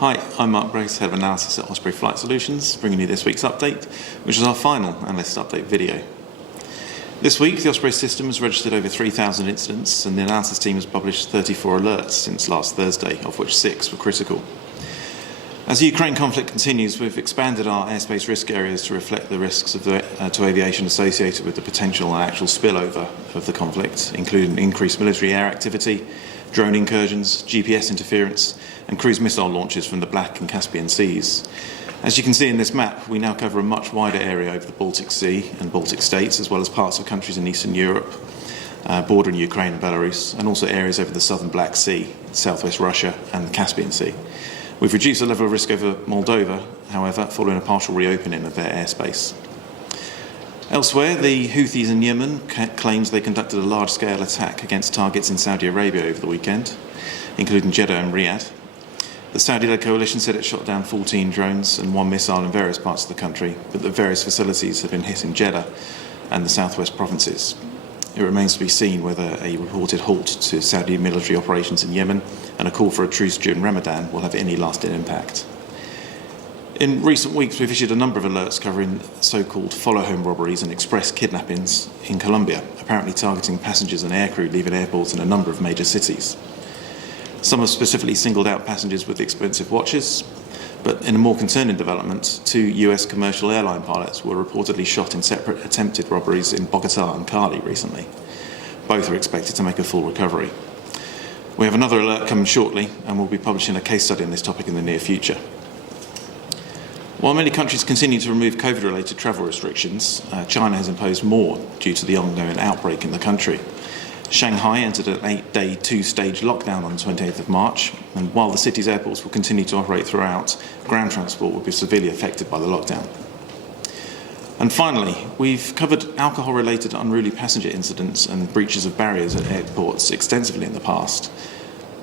Hi, I'm Mark Brace, Head of Analysis at Osprey Flight Solutions, bringing you this week's update, which is our final Analyst update video. This week, the Osprey system has registered over 3,000 incidents, and the analysis team has published 34 alerts since last Thursday, of which 6 were critical. As the Ukraine conflict continues, we've expanded our airspace risk areas to reflect the risks to aviation associated with the potential and actual spillover of the conflict, including increased military air activity, drone incursions, GPS interference, and cruise missile launches from the Black and Caspian Seas. As you can see in this map, we now cover a much wider area over the Baltic Sea and Baltic states, as well as parts of countries in Eastern Europe, bordering Ukraine and Belarus, and also areas over the southern Black Sea, southwest Russia, and the Caspian Sea. We've reduced the level of risk over Moldova, however, following a partial reopening of their airspace. Elsewhere, the Houthis in Yemen claims they conducted a large-scale attack against targets in Saudi Arabia over the weekend, including Jeddah and Riyadh. The Saudi-led coalition said it shot down 14 drones and 1 missile in various parts of the country, but that various facilities have been hit in Jeddah and the southwest provinces. It remains to be seen whether a reported halt to Saudi military operations in Yemen and a call for a truce during Ramadan will have any lasting impact. In recent weeks, we've issued a number of alerts covering so-called follow-home robberies and express kidnappings in Colombia, apparently targeting passengers and aircrew leaving airports in a number of major cities. Some have specifically singled out passengers with expensive watches, but in a more concerning development, 2 US commercial airline pilots were reportedly shot in separate attempted robberies in Bogota and Cali recently. Both are expected to make a full recovery. We have another alert coming shortly, and we'll be publishing a case study on this topic in the near future. While many countries continue to remove COVID-related travel restrictions, China has imposed more due to the ongoing outbreak in the country. Shanghai entered an 8-day, 2-stage lockdown on the 28th of March, and while the city's airports will continue to operate throughout, ground transport will be severely affected by the lockdown. And finally, we've covered alcohol-related unruly passenger incidents and breaches of barriers at airports extensively in the past.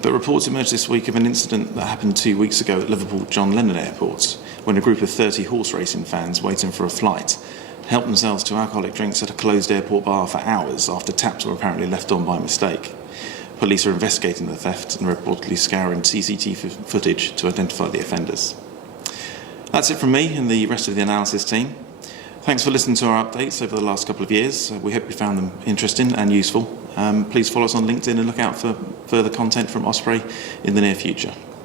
But reports emerged this week of an incident that happened 2 weeks ago at Liverpool John Lennon Airport, when a group of 30 horse racing fans waiting for a flight helped themselves to alcoholic drinks at a closed airport bar for hours after taps were apparently left on by mistake. Police are investigating the theft and reportedly scouring CCTV footage to identify the offenders. That's it from me and the rest of the analysis team. Thanks for listening to our updates over the last couple of years. We hope you found them interesting and useful. Please follow us on LinkedIn and look out for further content from Osprey in the near future.